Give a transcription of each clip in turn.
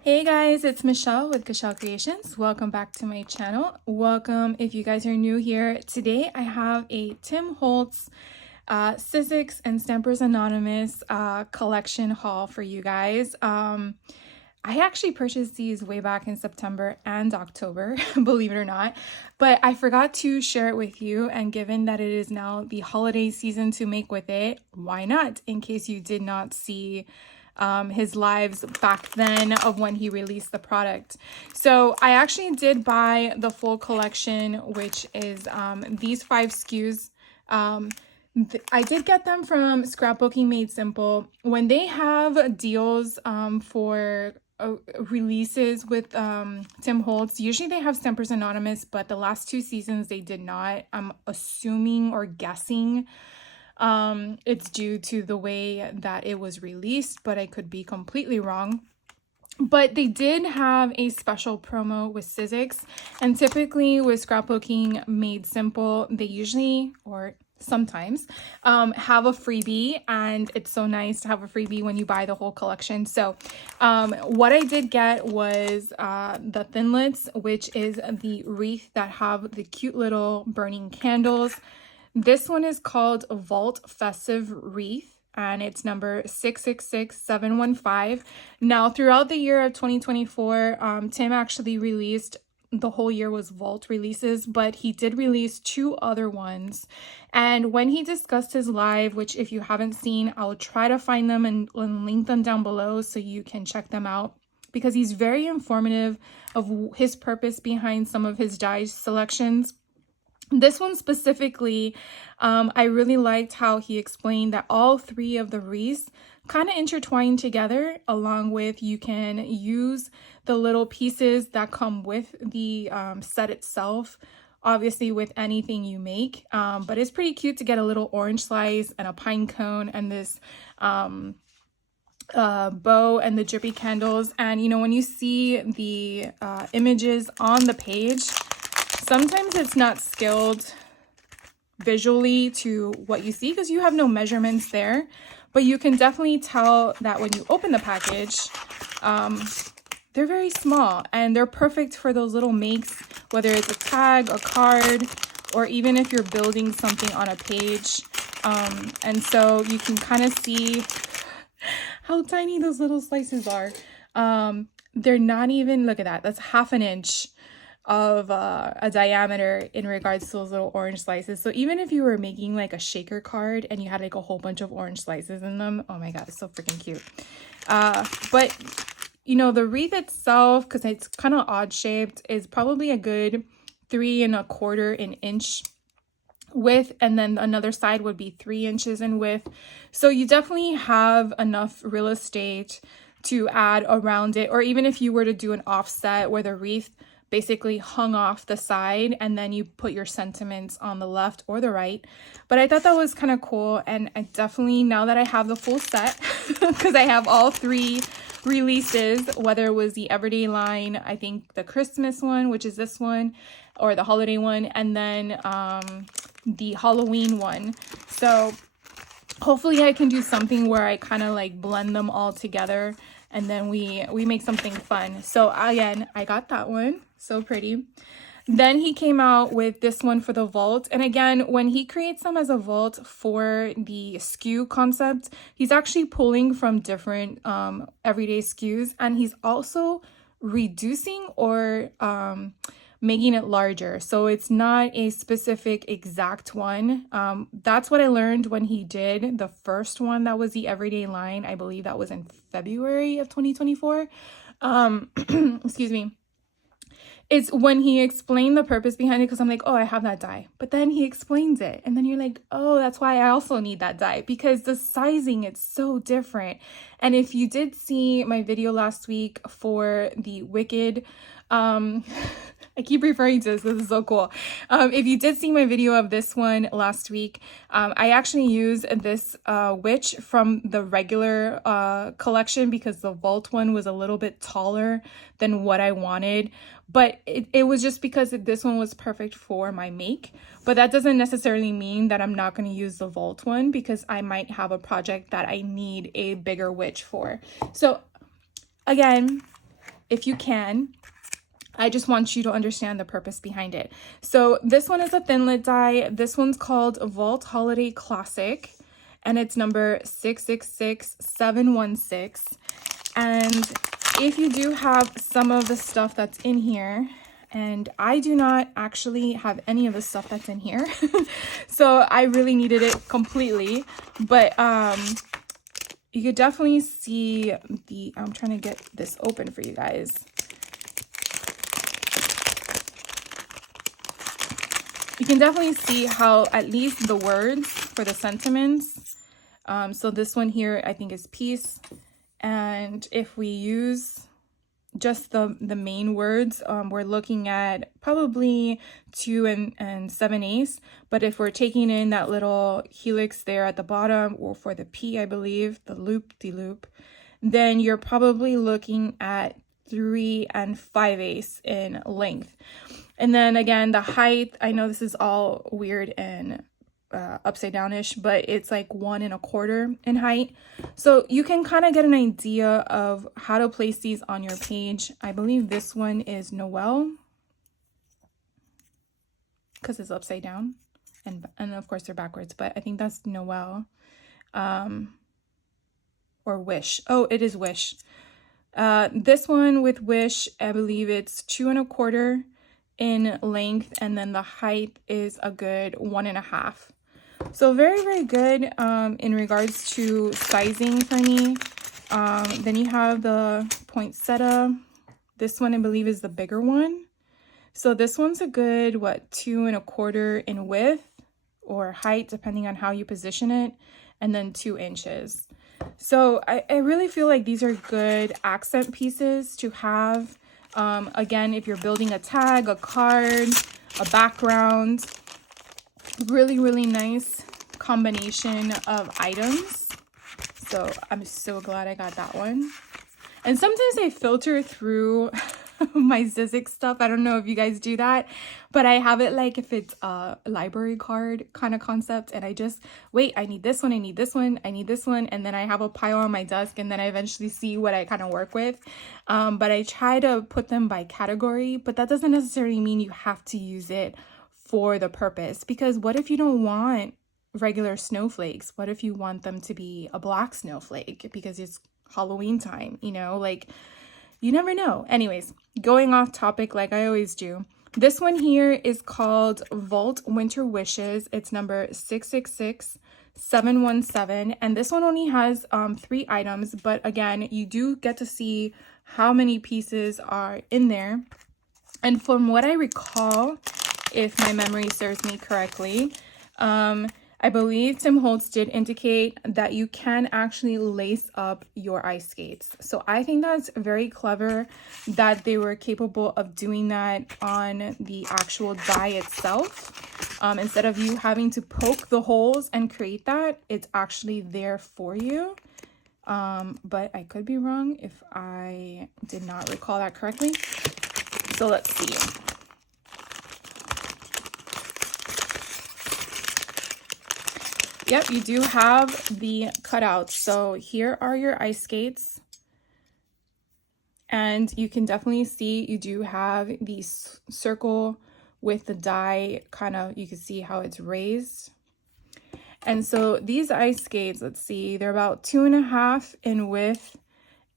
Hey guys, it's Michelle with Michelle Creations. Welcome back to my channel. Welcome if you guys are new here. Today I have a Tim Holtz, Sizzix and Stampers Anonymous collection haul for you guys. I actually purchased these way back in September and October, believe it or not, but I forgot to share it with you, and given that it is now the holiday season to make with it, why not? In case you did not see his lives back then of when he released the product. So I actually did buy the full collection, which is these 5 SKUs. I did get them from Scrapbooking Made Simple. When they have deals for releases with Tim Holtz, usually they have Stampers Anonymous, but the last 2 seasons they did not. I'm assuming or guessing it's due to the way that it was released, but I could be completely wrong. But they did have a special promo with Sizzix, and typically with Scrapbooking Made Simple, they usually, or sometimes, have a freebie, and it's so nice to have a freebie when you buy the whole collection. So what I did get was the Thinlits, which is the wreath that have the cute little burning candles. This one is called Vault Festive Wreath, and it's number 666715. Now, throughout the year of 2024, Tim actually released, the whole year was Vault releases, but he did release 2 other ones. And when he discussed his live, which if you haven't seen, I'll try to find them and link them down below so you can check them out, because he's very informative of his purpose behind some of his die selections. This one specifically, I really liked how he explained that all 3 of the wreaths kind of intertwine together, along with you can use the little pieces that come with the set itself, obviously with anything you make. But it's pretty cute to get a little orange slice and a pine cone and this bow and the drippy candles. And you know, when you see the images on the page, sometimes it's not scaled visually to what you see because you have no measurements there, but you can definitely tell that when you open the package, they're very small and they're perfect for those little makes, whether it's a tag, a card, or even if you're building something on a page. And so you can kind of see how tiny those little slices are. They're not even, look at that, that's half an inch of a diameter in regards to those little orange slices. So even if you were making like a shaker card and you had like a whole bunch of orange slices in them, oh my god, it's so freaking cute. But you know, the wreath itself, because it's kind of odd shaped, is probably a good 3 1/4 inch width, and then another side would be 3 inches in width. So you definitely have enough real estate to add around it, or even if you were to do an offset where the wreath basically hung off the side and then you put your sentiments on the left or the right. But I thought that was kind of cool, and I definitely, now that I have the full set, because I have all 3 releases, whether it was the everyday line, I think the Christmas one, which is this one, or the holiday one, and then the Halloween one. So hopefully I can do something where I kind of like blend them all together and then we make something fun. So again, I got that one. So pretty. Then he came out with this one for the vault. And again, when he creates them as a vault for the SKU concept, he's actually pulling from different everyday SKUs, and he's also reducing or making it larger. So it's not a specific exact one. That's what I learned when he did the first one. That was the everyday line. I believe that was in February of 2024. Excuse me. It's when he explained the purpose behind it, because I'm like, oh, I have that die. But then he explains it. And then you're like, oh, that's why I also need that die, because the sizing, it's so different. And if you did see my video last week for the Wicked, I keep referring to this. This is so cool. If you did see my video of this one last week, I actually used this witch from the regular collection because the vault one was a little bit taller than what I wanted. But it was just because this one was perfect for my make. But that doesn't necessarily mean that I'm not going to use the vault one, because I might have a project that I need a bigger witch for. So again, if you can. I just want you to understand the purpose behind it. So this one is a thin lid die. This one's called Vault Holiday Classic, and it's number 666716. And if you do have some of the stuff that's in here, and I do not actually have any of the stuff that's in here, so I really needed it completely, but you could definitely see I'm trying to get this open for you guys. You can definitely see how at least the words for the sentiments, so this one here I think is peace, and if we use just the main words, we're looking at probably 2 and 7/8, but if we're taking in that little helix there at the bottom, or for the P, I believe, the loop-de-loop, then you're probably looking at 3 and 5/8 in length. And then again, the height, I know this is all weird and upside downish, but it's like 1 1/4 in height. So you can kind of get an idea of how to place these on your page. I believe this one is Noel, because it's upside down, and of course they're backwards, but I think that's Noel, or Wish. Oh, it is Wish. This one with Wish, I believe it's 2 1/4 in length, and then the height is a good 1 1/2. So very, very good in regards to sizing for me. Then you have the poinsettia. This one I believe is the bigger one. So this one's a good, 2 1/4 in width or height, depending on how you position it, and then 2 inches. So I really feel like these are good accent pieces to have. Again, if you're building a tag, a card, a background, really, really nice combination of items. So I'm so glad I got that one. And sometimes I filter through my Sizzix stuff. I don't know if you guys do that, but I have it like if it's a library card kind of concept, and I just wait, I need this one, I need this one, I need this one, and then I have a pile on my desk, and then I eventually see what I kind of work with. But I try to put them by category, but that doesn't necessarily mean you have to use it for the purpose, because what if you don't want regular snowflakes? What if you want them to be a black snowflake because it's Halloween time, you know, like you never know. Anyways, going off topic like I always do. This one here is called Vault Winter Wishes. It's number 666717, and this one only has 3 items, but again, you do get to see how many pieces are in there. And from what I recall, if my memory serves me correctly, I believe Tim Holtz did indicate that you can actually lace up your ice skates. So I think that's very clever that they were capable of doing that on the actual die itself. Instead of you having to poke the holes and create that, it's actually there for you. But I could be wrong if I did not recall that correctly. So let's see. Yep, you do have the cutouts. So here are your ice skates. And you can definitely see you do have the circle with the die kind of, you can see how it's raised. And so these ice skates, let's see, they're about 2 1/2 in width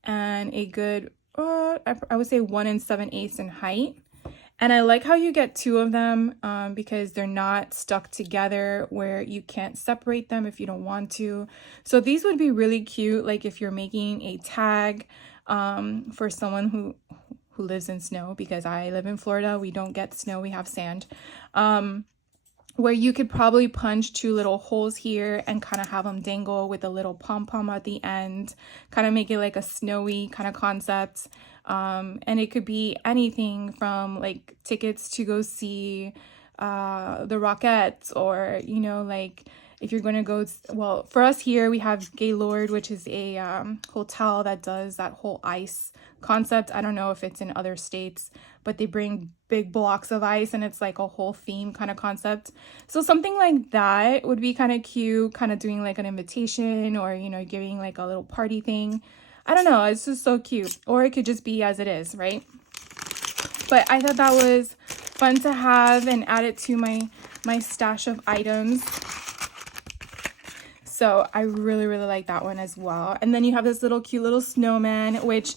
and a good, I would say 1 7/8 in height. And I like how you get 2 of them because they're not stuck together where you can't separate them if you don't want to. So these would be really cute, like if you're making a tag for someone who lives in snow, because I live in Florida. We don't get snow, we have sand. Where you could probably punch 2 little holes here and kind of have them dangle with a little pom-pom at the end, kind of make it like a snowy kind of concept. And it could be anything from like tickets to go see the Rockettes, or, you know, like if you're going to go, well, for us here, we have Gaylord, which is a hotel that does that whole ice concept. I don't know if it's in other states, but they bring big blocks of ice and it's like a whole theme kind of concept. So something like that would be kind of cute, kind of doing like an invitation, or, you know, giving like a little party thing. I don't know, it's just so cute. Or it could just be as it is, right? But I thought that was fun to have and add it to my stash of items. So I really, really like that one as well. And then you have this little cute little snowman, which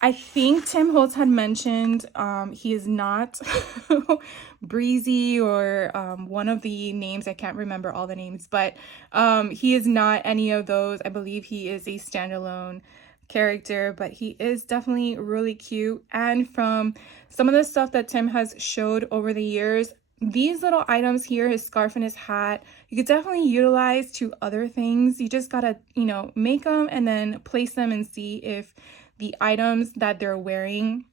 I think Tim Holtz had mentioned he is not Breezy or one of the names. I can't remember all the names, but he is not any of those. I believe he is a standalone character, but he is definitely really cute. And from some of the stuff that Tim has showed over the years, these little items here, his scarf and his hat, you could definitely utilize to other things. You just gotta, you know, make them and then place them and see if the items that they're wearing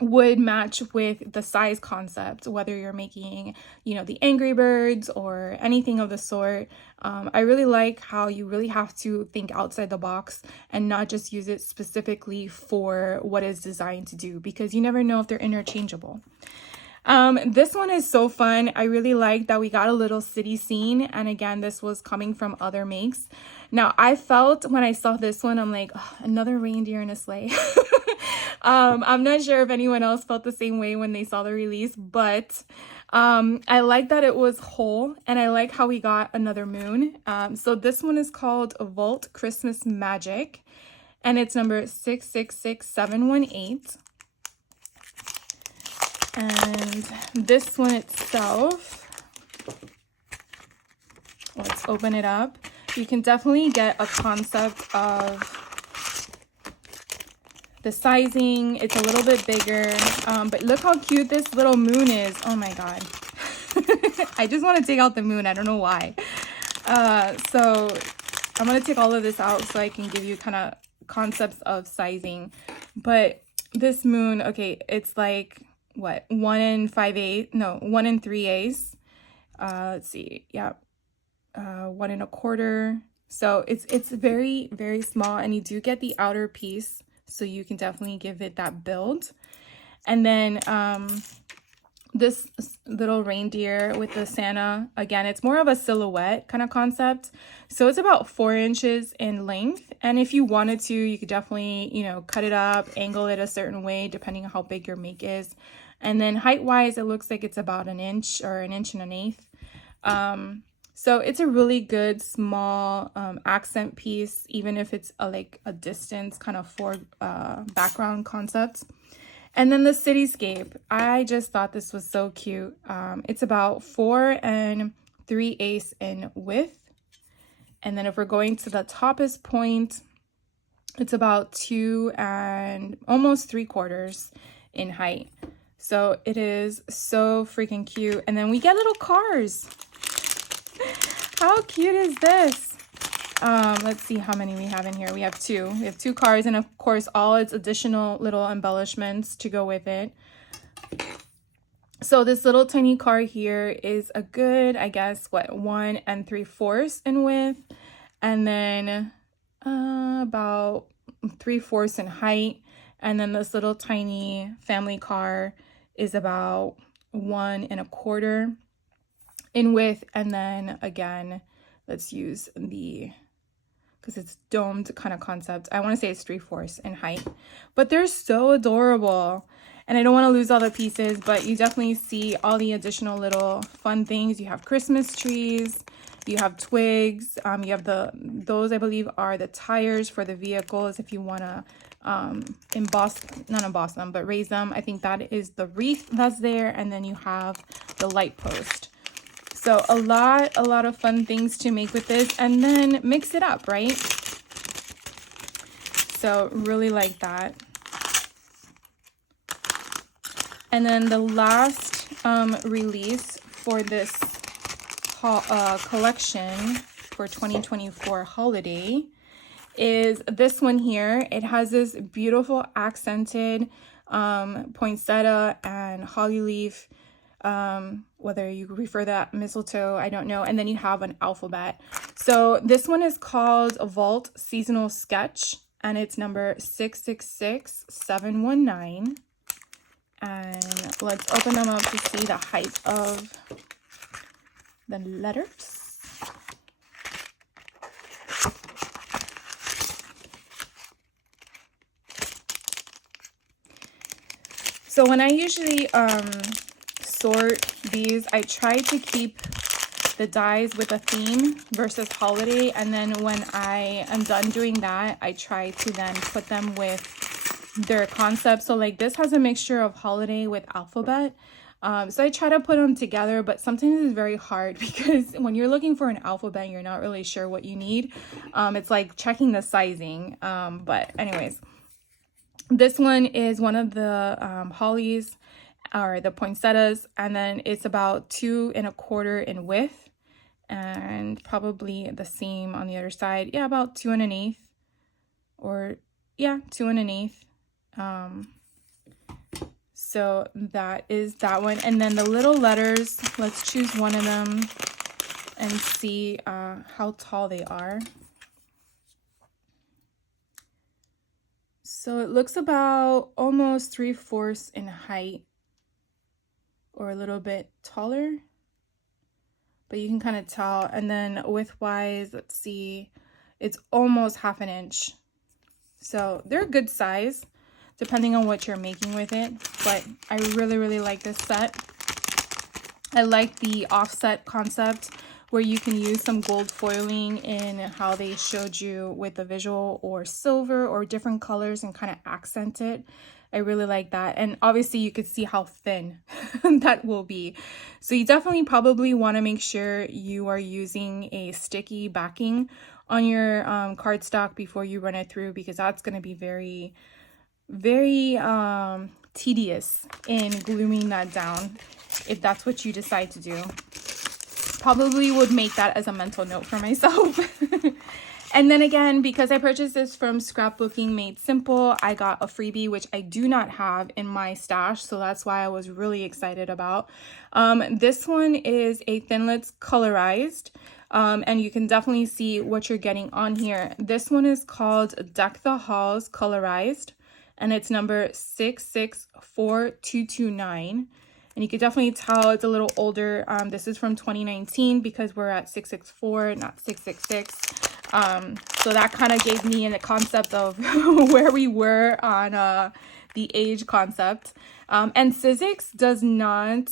would match with the size concept, whether you're making, you know, the Angry Birds or anything of the sort. I really like how you really have to think outside the box and not just use it specifically for what it's designed to do, because you never know if they're interchangeable. This one is so fun. I really like that we got a little city scene. And again, this was coming from other makes. Now, I felt when I saw this one, I'm like, oh, another reindeer in a sleigh. I'm not sure if anyone else felt the same way when they saw the release, but I like that it was whole, and I like how we got another moon. So this one is called Vault Christmas Magic, and it's number 666718. And this one itself, let's open it up. You can definitely get a concept of the sizing. It's a little bit bigger, but look how cute this little moon is. Oh my God. I just want to take out the moon. I don't know why. So I'm going to take all of this out so I can give you kind of concepts of sizing. But this moon, okay, it's like, what, 1 5/8, no, 1 3/8. Let's see, yeah, 1 1/4. So it's very, very small, and you do get the outer piece, so you can definitely give it that build. And then this little reindeer with the Santa, again, it's more of a silhouette kind of concept. So it's about 4 inches in length. And if you wanted to, you could definitely, you know, cut it up, angle it a certain way, depending on how big your make is. And then height wise, it looks like it's about 1 inch or 1 1/8 inches. So it's a really good small accent piece, even if it's like a distance kind of for background concept. And then the cityscape, I just thought this was so cute. It's about 4 3/8 in width. And then if we're going to the toppest point, it's about 2 almost 3/4 in height. So it is so freaking cute. And then we get little cars. How cute is this? Let's see how many we have in here. We have 2. We have 2 cars, and of course all its additional little embellishments to go with it. So this little tiny car here is a good, I guess, what, 1 3/4 in width, and then about 3/4 in height. And then this little tiny family car is about 1 1/4 in width. And then again, let's use the, because it's domed kind of concept, I want to say it's 3/4 in height. But they're so adorable, and I don't want to lose all the pieces, but you definitely see all the additional little fun things. You have Christmas trees, you have twigs, you have those I believe are the tires for the vehicles if you want to not emboss them, but raise them. I think that is the wreath that's there. And then you have the light post. So a lot of fun things to make with this, and then mix it up, right? So really like that. And then the last release for this collection for 2024 holiday is this one here. It has this beautiful accented poinsettia and holly leaf, whether you refer that mistletoe, I don't know. And then you have an alphabet. So this one is called a Vault Seasonal Sketch, and it's number 666719. And let's open them up to see the height of the letters. So when I usually sort these, I try to keep the dies with a theme versus holiday, and then when I am done doing that, I try to then put them with their concept. So like this has a mixture of holiday with alphabet. So I try to put them together, but sometimes it's very hard because when you're looking for an alphabet, you're not really sure what you need. It's like checking the sizing. But anyways, this one is one of the hollies or the poinsettias, and then it's about 2 1/4 in width, and probably the same on the other side. Yeah, about 2 1/8, or yeah, 2 1/8. So that is that one. And then the little letters, let's choose one of them and see how tall they are. So it looks about almost 3/4 in height, or a little bit taller, but you can kind of tell. And then width wise, let's see, it's almost 1/2 inch. So they're a good size depending on what you're making with it, but I really like this set. I like the offset concept where you can use some gold foiling in how they showed you with the visual, or silver or different colors, and kind of accent it. I really like that. And obviously you could see how thin that will be. So you definitely probably want to make sure you are using a sticky backing on your cardstock before you run it through, because that's going to be very tedious in gluing that down if that's what you decide to do. Probably would make that as a mental note for myself. And then again, because I purchased this from Scrapbooking Made Simple, I got a freebie, which I do not have in my stash. So that's why I was really excited about. This one is a Thinlits colorized. And you can definitely see what you're getting on here. This one is called Deck the Halls Colorized, and it's number 664229. And you can definitely tell it's a little older. This is from 2019 because we're at 664, not 666. So that kind of gave me a concept of where we were on the age concept. And Sizzix does not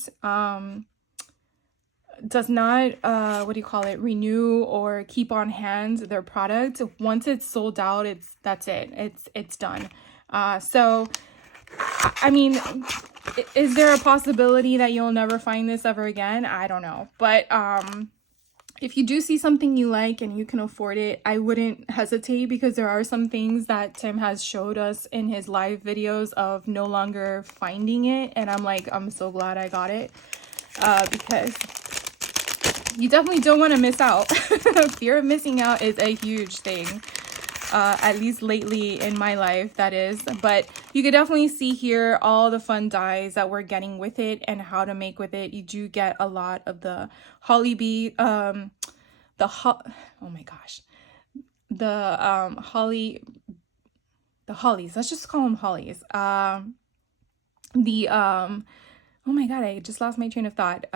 what do you call it, renew or keep on hand their product. Once it's sold out, that's it. It's done. So I mean, is there a possibility that you'll never find this ever again? I don't know. But if you do see something you like and you can afford it, I wouldn't hesitate, because there are some things that Tim has showed us in his live videos of no longer finding it. And I'm like, I'm so glad I got it, because you definitely don't want to miss out. Fear of missing out is a huge thing. At least lately in my life, that is. But you could definitely see here all the fun dies that we're getting with it and how to make with it. You do get a lot of the holly bee, oh my gosh, the hollies. Let's just call them hollies. Oh my god, I just lost my train of thought.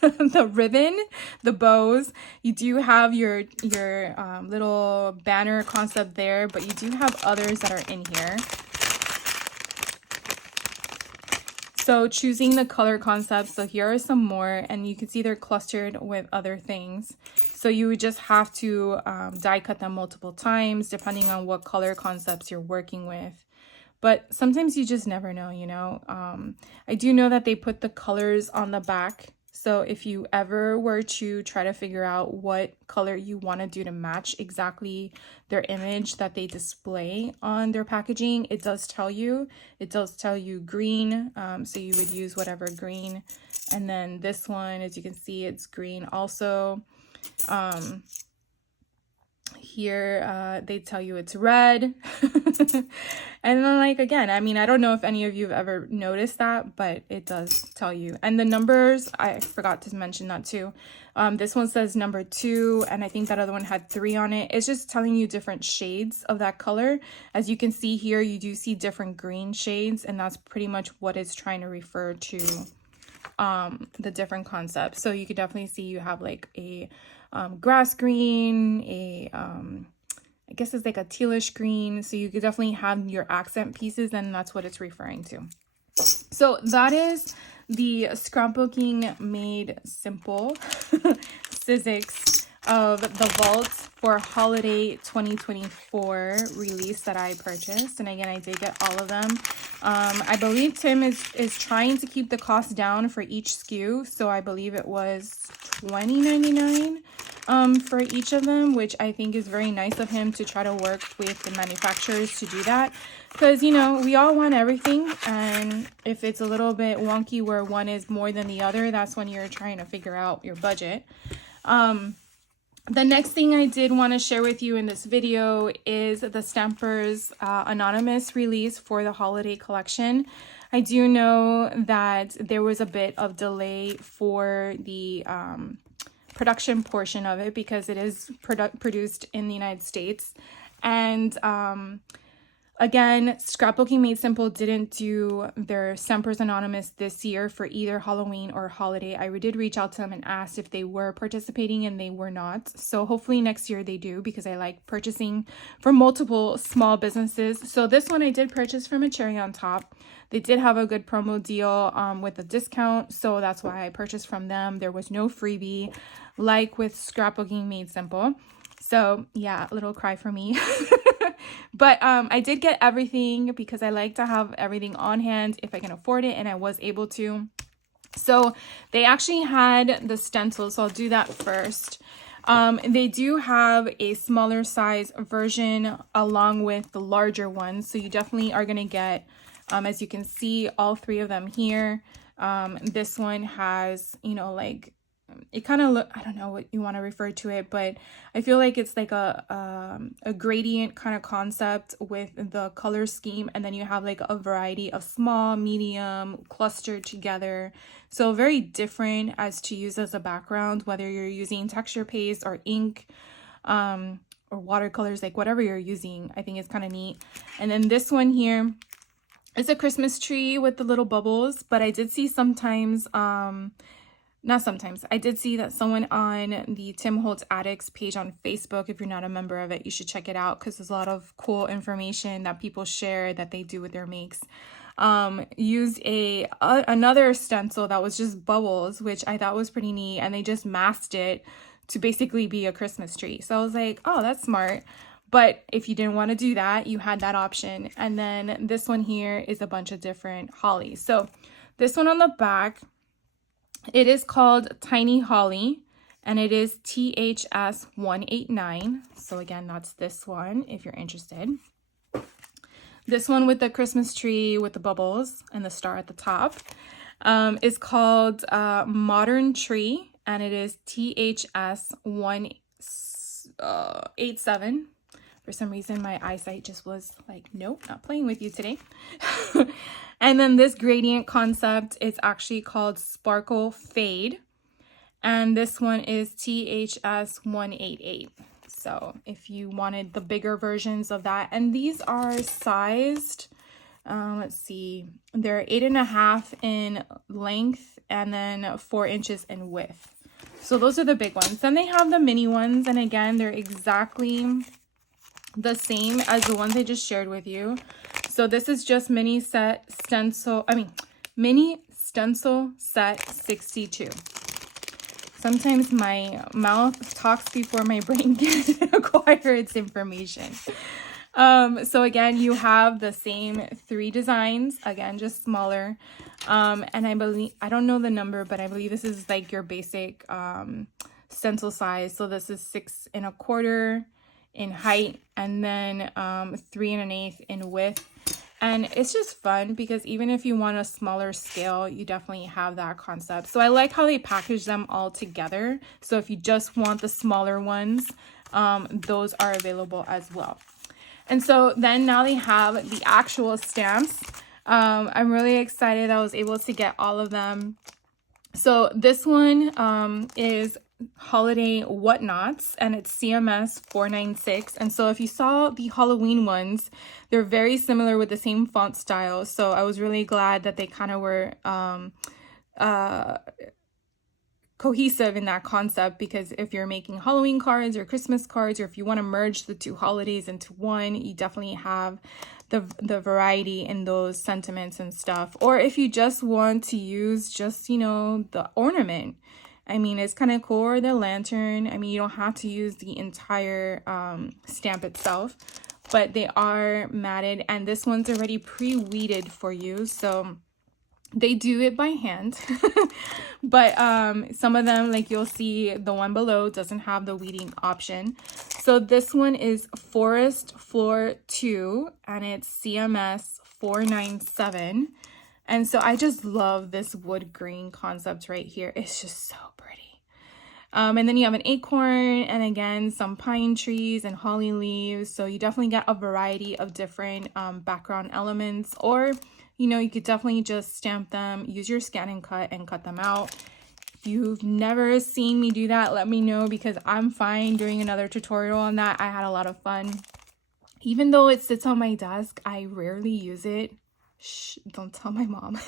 The ribbon, the bows. You do have your little banner concept there, but you do have others that are in here. So choosing the color concepts. So here are some more, and you can see they're clustered with other things. So you would just have to die cut them multiple times depending on what color concepts you're working with. But sometimes you just never know, you know. I do know that they put the colors on the back. So if you ever were to try to figure out what color you want to do to match exactly their image that they display on their packaging, it does tell you. It does tell you green. So you would use whatever green. And then this one, as you can see, it's green also. Here they tell you it's red. And then, like, again, I mean, I don't know if any of you have ever noticed that, but it does tell you. And the numbers, I forgot to mention that too. This one says number 2, and I think that other one had 3 on it. It's just telling you different shades of that color. As you can see here, you do see different green shades, and that's pretty much what it's trying to refer to, the different concepts. So you could definitely see you have like a grass green, I guess it's like a tealish green. So you could definitely have your accent pieces, and that's what it's referring to. So that is the scrapbooking made simple Sizzix of the Vaults for holiday 2024 release that I purchased. And again, I did get all of them. I believe Tim is trying to keep the cost down for each SKU. So I believe it was $20.99 for each of them, which I think is very nice of him to try to work with the manufacturers to do that. Because, you know, we all want everything. And if it's a little bit wonky where one is more than the other, that's when you're trying to figure out your budget. The next thing I did want to share with you in this video is the Stampers Anonymous release for the holiday collection. I do know that there was a bit of delay for the production portion of it because it is produced in the United States. And again, Scrapbooking Made Simple didn't do their Stampers Anonymous this year for either Halloween or holiday. I did reach out to them and asked if they were participating, and they were not. So hopefully next year they do, because I like purchasing from multiple small businesses. So this one I did purchase from a cherry on top. They did have a good promo deal with a discount, so that's why I purchased from them. There was no freebie like with Scrapbooking Made Simple. So yeah, a little cry for me. But I did get everything because I like to have everything on hand if I can afford it, and I was able to. So they actually had the stencil, so I'll do that first. They do have a smaller size version along with the larger ones, so you definitely are going to get, as you can see, all three of them here. This one has, you know, like, it kind of look, I don't know what you want to refer to it, but I feel like it's like a gradient kind of concept with the color scheme, and then you have like a variety of small, medium, clustered together. So very different as to use as a background, whether you're using texture paste or ink or watercolors, like whatever you're using. I think it's kind of neat. And then this one here is a Christmas tree with the little bubbles, but I did see sometimes not sometimes. I did see that someone on the Tim Holtz Addicts page on Facebook, if you're not a member of it, you should check it out because there's a lot of cool information that people share that they do with their makes. Used another stencil that was just bubbles, which I thought was pretty neat, and they just masked it to basically be a Christmas tree. So I was like, oh, that's smart. But if you didn't want to do that, you had that option. And then this one here is a bunch of different hollies. So this one on the back, it is called Tiny Holly, and it is THS 189. So again, that's this one if you're interested. This one with the Christmas tree with the bubbles and the star at the top is called Modern Tree, and it is THS 187. For some reason, my eyesight just was like, nope, not playing with you today. And then this gradient concept is actually called Sparkle Fade. And this one is THS 188. So if you wanted the bigger versions of that. And these are sized, let's see, they're 8.5 in length and then 4 inches in width. So those are the big ones. Then they have the mini ones. And again, they're exactly the same as the ones I just shared with you. So this is just mini stencil set 62. Sometimes my mouth talks before my brain can acquire its information. So again, you have the same 3 designs, again, just smaller. And I believe, I don't know the number, but I believe this is like your basic stencil size. So this is 6 1/4 in height, and then 3 1/8 in width. And it's just fun because even if you want a smaller scale, you definitely have that concept. So I like how they package them all together. So if you just want the smaller ones, those are available as well. And so then now they have the actual stamps. I'm really excited I was able to get all of them. So this one is Holiday Whatnots, and it's CMS 496. And so if you saw the Halloween ones, they're very similar with the same font style. So I was really glad that they kind of were cohesive in that concept, because if you're making Halloween cards or Christmas cards, or if you want to merge the two holidays into one, you definitely have the variety in those sentiments and stuff. Or if you just want to use just, you know, the ornament, I mean, it's kind of cool, or the lantern. I mean, you don't have to use the entire stamp itself, but they are matted, and this one's already pre-weeded for you, so they do it by hand. But some of them, like you'll see the one below, doesn't have the weeding option. So this one is Forest Floor 2, and it's CMS 497. And so I just love this wood green concept right here. It's just so pretty. And then you have an acorn, and again, some pine trees and holly leaves. So you definitely get a variety of different background elements. Or, you know, you could definitely just stamp them, use your scan and cut them out. If you've never seen me do that, let me know, because I'm fine doing another tutorial on that. I had a lot of fun. Even though it sits on my desk, I rarely use it. Shh, don't tell my mom.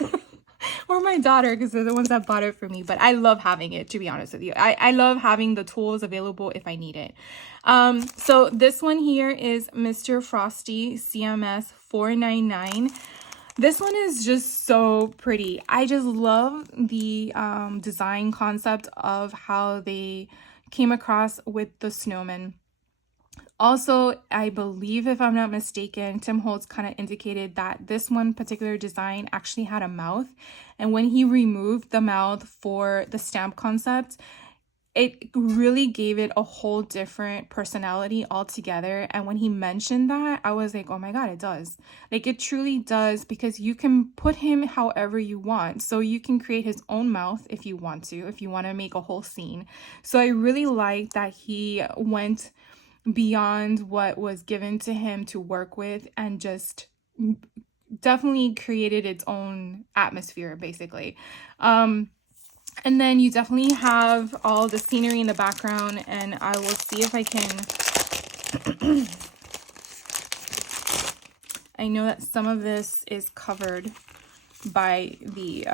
Or my daughter, because they're the ones that bought it for me. But I love having it, to be honest with you. I love having the tools available if I need it. So this one here is Mr. Frosty CMS 499. This one is just so pretty. I just love the design concept of how they came across with the snowman. Also, I believe, if I'm not mistaken, Tim Holtz kind of indicated that this one particular design actually had a mouth. And when he removed the mouth for the stamp concept, it really gave it a whole different personality altogether. And when he mentioned that, I was like, oh my God, it does. Like, it truly does, because you can put him however you want. So you can create his own mouth if you want to make a whole scene. So I really like that he went beyond what was given to him to work with, and just definitely created its own atmosphere, basically. And then you definitely have all the scenery in the background, and I will see if I can I know that some of this is covered by the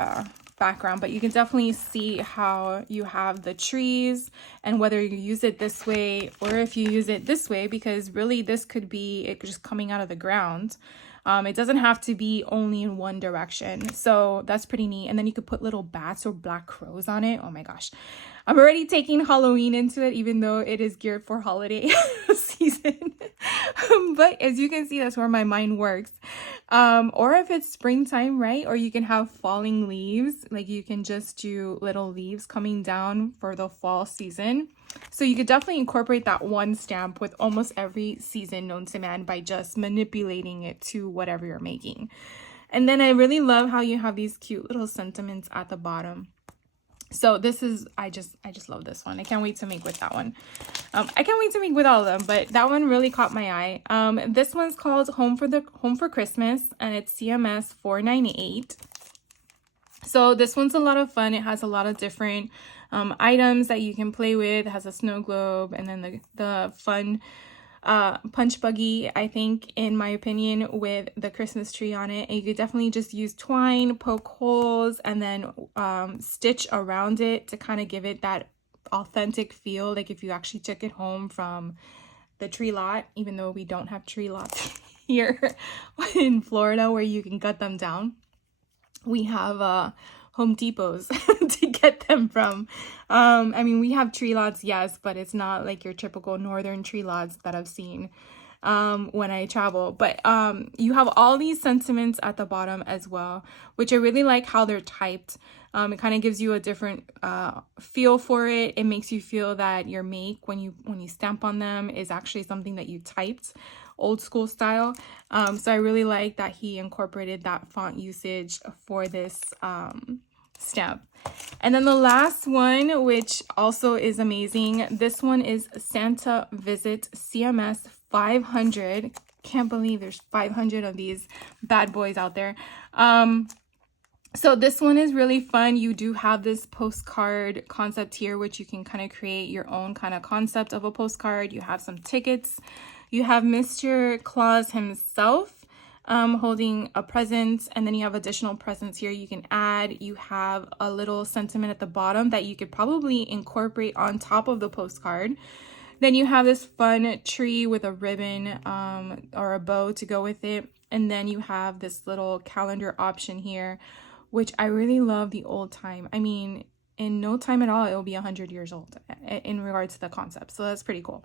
background, but you can definitely see how you have the trees, and whether you use it this way or if you use it this way, because really this could be it just coming out of the ground. It doesn't have to be only in one direction, so that's pretty neat. And then you could put little bats or black crows on it. Oh my gosh, I'm already taking Halloween into it, even though it is geared for holiday season. But as you can see, that's where my mind works. Or if it's springtime, right? Or you can have falling leaves. Like, you can just do little leaves coming down for the fall season. So you could definitely incorporate that one stamp with almost every season known to man by just manipulating it to whatever you're making. And then I really love how you have these cute little sentiments at the bottom. So this is, I just love this one. I can't wait to make with that one. I can't wait to make with all of them, but that one really caught my eye. This one's called Home for Christmas, and it's CMS 498. So this one's a lot of fun. It has a lot of different items that you can play with. It has a snow globe, and then the fun punch buggy, I think, in my opinion, with the Christmas tree on it. And you could definitely just use twine, poke holes, and then stitch around it to kind of give it that authentic feel, like if you actually took it home from the tree lot, even though we don't have tree lots here in Florida where you can cut them down. We have Home Depots to get them from. I mean, we have tree lots, yes, but it's not like your typical northern tree lots that I've seen when I travel. But you have all these sentiments at the bottom as well, which I really like how they're typed. It kind of gives you a different feel for it. It makes you feel that your make, when you stamp on them, is actually something that you typed, old school style. So I really like that he incorporated that font usage for this stamp. And then the last one, which also is amazing, this one is Santa Visit CMS 500. Can't believe there's 500 of these bad boys out there. So this one is really fun. You do have this postcard concept here, which you can kind of create your own kind of concept of a postcard. You have some tickets. You have Mr. Claus himself. holding a present, and then you have additional presents here you can add. You have a little sentiment at the bottom that you could probably incorporate on top of the postcard. Then you have this fun tree with a ribbon or a bow to go with it. And then you have this little calendar option here, which I really love the old time. I mean, in no time at all, it will be 100 years old in regards to the concept. So that's pretty cool.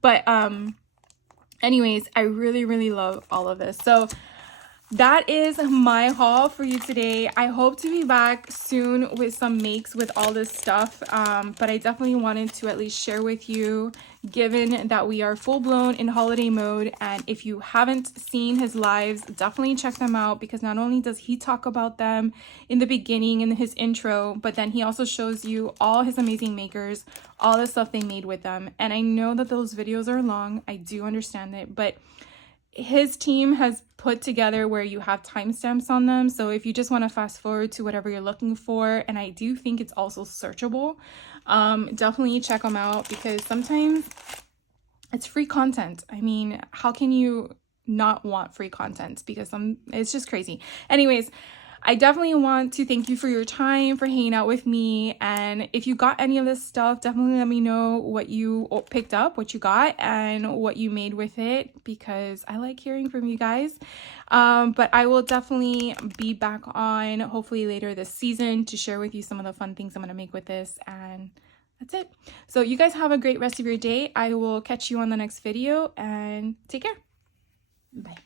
But anyways, I really love all of this. So that is my haul for you today. I hope to be back soon with some makes with all this stuff, but I definitely wanted to at least share with you, given that we are full-blown in holiday mode. And if you haven't seen his lives, definitely check them out, because not only does he talk about them in the beginning in his intro, but then he also shows you all his amazing makers, all the stuff they made with them. And I know that those videos are long, I do understand it, but his team has put together where you have timestamps on them. So if you just want to fast forward to whatever you're looking for, and I do think it's also searchable, definitely check them out, because sometimes it's free content. I mean, how can you not want free content? Because it's just crazy. Anyways, I definitely want to thank you for your time, for hanging out with me. And if you got any of this stuff, definitely let me know what you picked up, what you got, and what you made with it, because I like hearing from you guys. But I will definitely be back on hopefully later this season to share with you some of the fun things I'm going to make with this. And that's it. So you guys have a great rest of your day. I will catch you on the next video, and take care. Bye.